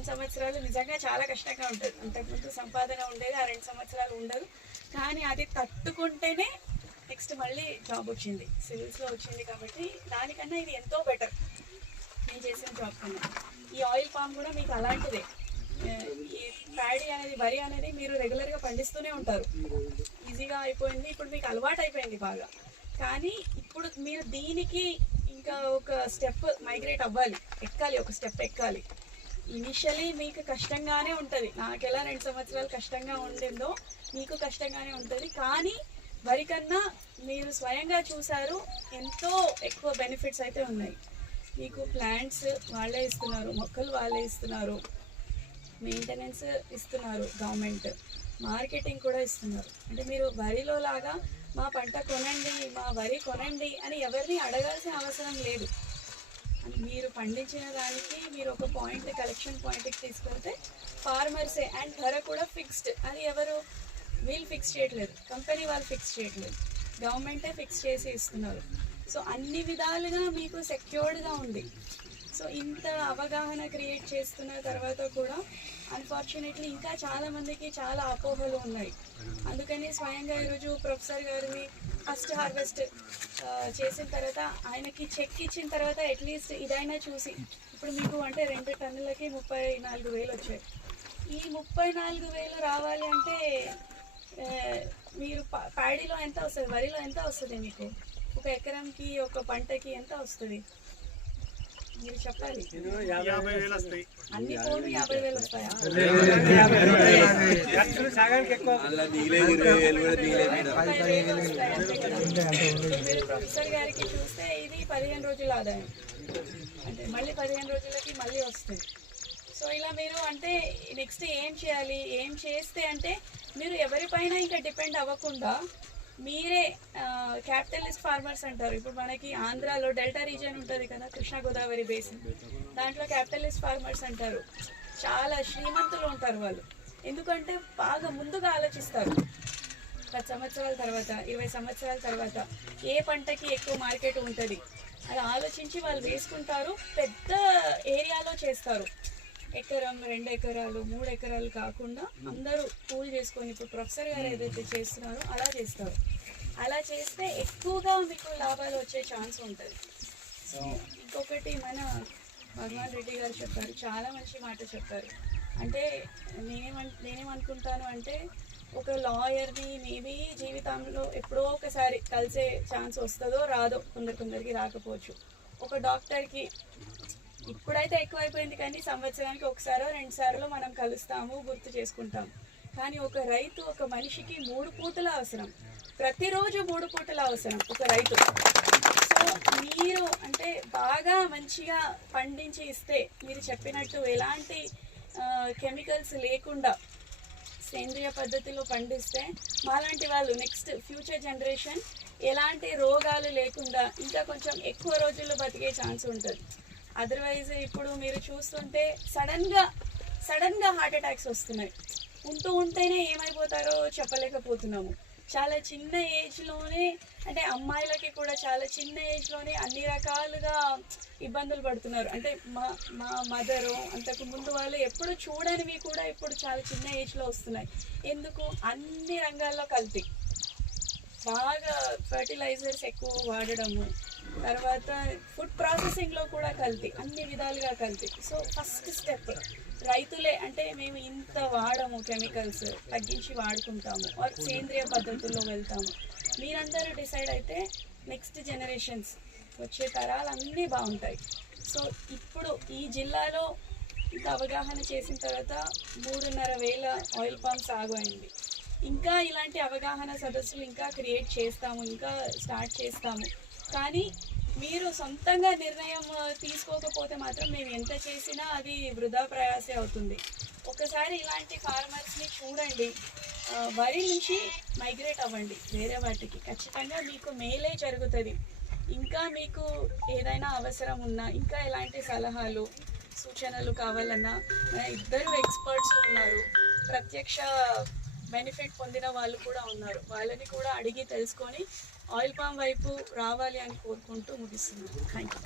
రెండు సంవత్సరాలు నిజంగా చాలా కష్టంగా ఉంటుంది. అంతకుముందు సంపాదన ఉండేది ఆ రెండు సంవత్సరాలు ఉండదు. కానీ అది తట్టుకుంటేనే నెక్స్ట్ మళ్ళీ జాబ్ వచ్చింది. సివిల్స్లో వచ్చింది కాబట్టి దానికన్నా ఇది ఎంతో బెటర్ నేను చేసిన జాబ్ కన్నా. ఈ ఆయిల్ పామ్ కూడా మీకు అలాంటిదే. ఈ ప్యాడీ అనేది వరి అనేది మీరు రెగ్యులర్గా పండిస్తూనే ఉంటారు. ఈజీగా అయిపోయింది. ఇప్పుడు మీకు అలవాటు అయిపోయింది బాగా. కానీ ఇప్పుడు మీరు దీనికి ఇంకా ఒక స్టెప్ మైగ్రేట్ అవ్వాలి. ఎక్కాలి ఒక స్టెప్ ఎక్కాలి. ఇనిషియలీ మీకు కష్టంగానే ఉంటుంది. నాకు ఎలా రెండు సంవత్సరాలు కష్టంగా ఉండిందో మీకు కష్టంగానే ఉంటుంది. కానీ వరి కన్నా మీరు స్వయంగా చూసారు ఎంతో ఎక్కువ బెనిఫిట్స్ అయితే ఉన్నాయి. మీకు ప్లాంట్స్ వాళ్ళే ఇస్తున్నారు మొక్కలు వాళ్ళే ఇస్తున్నారు మెయింటెనెన్స్ ఇస్తున్నారు గవర్నమెంట్ మార్కెటింగ్ కూడా ఇస్తున్నారు. అంటే మీరు వరిలో లాగా మా పంట కొనండి మా వరి కొనండి అని ఎవరిని అడగాల్సిన అవసరం లేదు. మీరు పండించిన దానికి మీరు ఒక పాయింట్ కలెక్షన్ పాయింట్కి తీసుకెళ్తే ఫార్మర్సే అండ్ ధర కూడా ఫిక్స్డ్ అది ఎవరు? వీళ్ళు ఫిక్స్ చేయట్లేదు. కంపెనీ వాళ్ళు ఫిక్స్ చేయట్లేదు. గవర్నమెంటే ఫిక్స్ చేసి ఇస్తున్నారు. సో అన్ని విధాలుగా మీకు సెక్యూర్డ్గా ఉంది. సో ఇంత అవగాహన క్రియేట్ చేస్తున్న తర్వాత కూడా అన్ఫార్చునేట్లీ ఇంకా చాలా మందికి చాలా అపోహలు ఉన్నాయి. అందుకని స్వయంగా ఈరోజు ప్రొఫెసర్ గారిని ఫస్ట్ హార్వెస్ట్ చేసిన తర్వాత ఆయనకి చెక్ ఇచ్చిన తర్వాత అట్లీస్ట్ ఇదైనా చూసి ఇప్పుడు మీకు అంటే రెండు టన్నులకి ముప్పై నాలుగు వేలు వచ్చాయి. ఈ ముప్పై నాలుగు వేలు రావాలి అంటే మీరు పా- ప్యాడీలో ఎంత వస్తుంది వరిలో ఎంత వస్తుంది మీకు? ఒక ఎకరంకి ఒక పంటకి ఎంత వస్తుంది? యాభై వేలు వస్తాయి అన్ని పోను యాభై వేలు సగానికి ఎక్కువ మీరు ప్రొఫెసర్ గారికి చూస్తే ఇది పదిహేను రోజుల ఆదాయం అంటే మళ్ళీ పదిహేను రోజులకి మళ్ళీ వస్తుంది సో ఇలా మీరు అంటే నెక్స్ట్ ఏం చేయాలి ఏం చేస్తే అంటే మీరు ఎవరిపైన ఇంకా డిపెండ్ అవ్వకుండా మీరే క్యాపిటలిస్ట్ ఫార్మర్స్ అంటారు. ఇప్పుడు మనకి ఆంధ్రాలో డెల్టా రీజియన్ ఉంటుంది కదా కృష్ణా గోదావరి బేసిన్. దాంట్లో క్యాపిటలిస్ట్ ఫార్మర్స్ అంటారు. చాలా శ్రీమంతులు ఉంటారు వాళ్ళు. ఎందుకంటే బాగా ముందుగా ఆలోచిస్తారు. పది సంవత్సరాల తర్వాత ఇరవై సంవత్సరాల తర్వాత ఏ పంటకి ఎక్కువ మార్కెట్ ఉంటుంది? అది ఆలోచించి వాళ్ళు వేసుకుంటారు. పెద్ద ఏరియాలో చేస్తారు. ఎకరం రెండు ఎకరాలు మూడు ఎకరాలు కాకుండా అందరూ పూల్ చేసుకొని ఇప్పుడు ప్రొఫెసర్ గారు ఏదైతే చేస్తున్నారో అలా చేస్తారు. అలా చేస్తే ఎక్కువగా మీకు లాభాలు వచ్చే ఛాన్స్ ఉంటుంది. సో ఇంకొకటి మన భగవాన్ రెడ్డి గారు చెప్పారు చాలా మంచి మాట చెప్పారు. అంటే నేనేమన్ నేనేమనుకుంటాను అంటే ఒక లాయర్ని మేబీ జీవితంలో ఎప్పుడో ఒకసారి కలిసే ఛాన్స్ వస్తుందో రాదో కొందరు కొందరికి రాకపోవచ్చు. ఒక డాక్టర్కి ఇప్పుడైతే ఎక్కువైపోయింది కానీ సంవత్సరానికి ఒకసారో రెండు సార్లు మనం కలుస్తాము గుర్తు చేసుకుంటాం కానీ ఒక రైతు ఒక మనిషికి మూడు పూటల అవసరం. ప్రతిరోజు మూడు పూటల అవసరం ఒక రైతు. సో మీరు అంటే బాగా మంచిగా పండించి ఇస్తే మీరు చెప్పినట్టు ఎలాంటి కెమికల్స్ లేకుండా సేంద్రియ పద్ధతిలో పండిస్తే మాలాంటి వాళ్ళు నెక్స్ట్ ఫ్యూచర్ జనరేషన్ ఎలాంటి రోగాలు లేకుండా ఇంకా కొంచెం ఎక్కువ రోజుల్లో బతికే ఛాన్స్ ఉంటుంది. అదర్వైజ్ ఇప్పుడు మీరు చూస్తుంటే సడన్గా సడన్గా హార్ట్ అటాక్స్ వస్తున్నాయి. ఉంటూ ఉంటేనే ఏమైపోతారో చెప్పలేకపోతున్నాము. చాలా చిన్న ఏజ్లోనే అంటే అమ్మాయిలకి కూడా చాలా చిన్న ఏజ్లోనే అన్ని రకాలుగా ఇబ్బందులు పడుతున్నారు. అంటే మా మా మదరు అంతకు ముందు వాళ్ళు ఎప్పుడు చూడనివి కూడా ఇప్పుడు చాలా చిన్న ఏజ్లో వస్తున్నాయి. ఎందుకు? అన్ని రంగాల్లో కల్తీ. బాగా ఫర్టిలైజర్స్ ఎక్కువ వాడడము. తర్వాత ఫుడ్ ప్రాసెసింగ్లో కూడా కల్తీ. అన్ని విధాలుగా కల్తీ. సో ఫస్ట్ స్టెప్ రైతులే అంటే మేము ఇంత వాడము కెమికల్స్ తగ్గించి వాడుకుంటాము సేంద్రియ పద్ధతుల్లో వెళ్తాము. మీరందరూ డిసైడ్ అయితే నెక్స్ట్ జనరేషన్స్ వచ్చే తరాలు అన్నీ బాగుంటాయి. సో ఇప్పుడు ఈ జిల్లాలో ఇంత అవగాహన చేసిన తర్వాత మూడున్నర వేల ఆయిల్ పామ్ సాగు అయింది ఇంకా ఇలాంటి అవగాహన సదస్సులు ఇంకా క్రియేట్ చేస్తాము ఇంకా స్టార్ట్ చేస్తాము. కానీ మీరు సొంతంగా నిర్ణయం తీసుకోకపోతే మాత్రం మేము ఎంత చేసినా అది వృధా ప్రయాసే అవుతుంది. ఒకసారి ఇలాంటి ఫార్మర్స్ని చూడండి. వరి నుంచి మైగ్రేట్ అవ్వండి వేరే వాటికి. ఖచ్చితంగా మీకు మేలే జరుగుతుంది. ఇంకా మీకు ఏదైనా అవసరం ఉన్నా ఇంకా ఎలాంటి సలహాలు సూచనలు కావాలన్నా మన ఇద్దరు ఎక్స్పర్ట్స్ ఉన్నారు. ప్రత్యక్ష బెనిఫిట్ పొందిన వాళ్ళు కూడా ఉన్నారు. వాళ్ళని కూడా అడిగి తెలుసుకొని ఆయిల్ పామ్ వైపు రావాలి అని కోరుకుంటూ ముగిస్తున్నాను. Thank you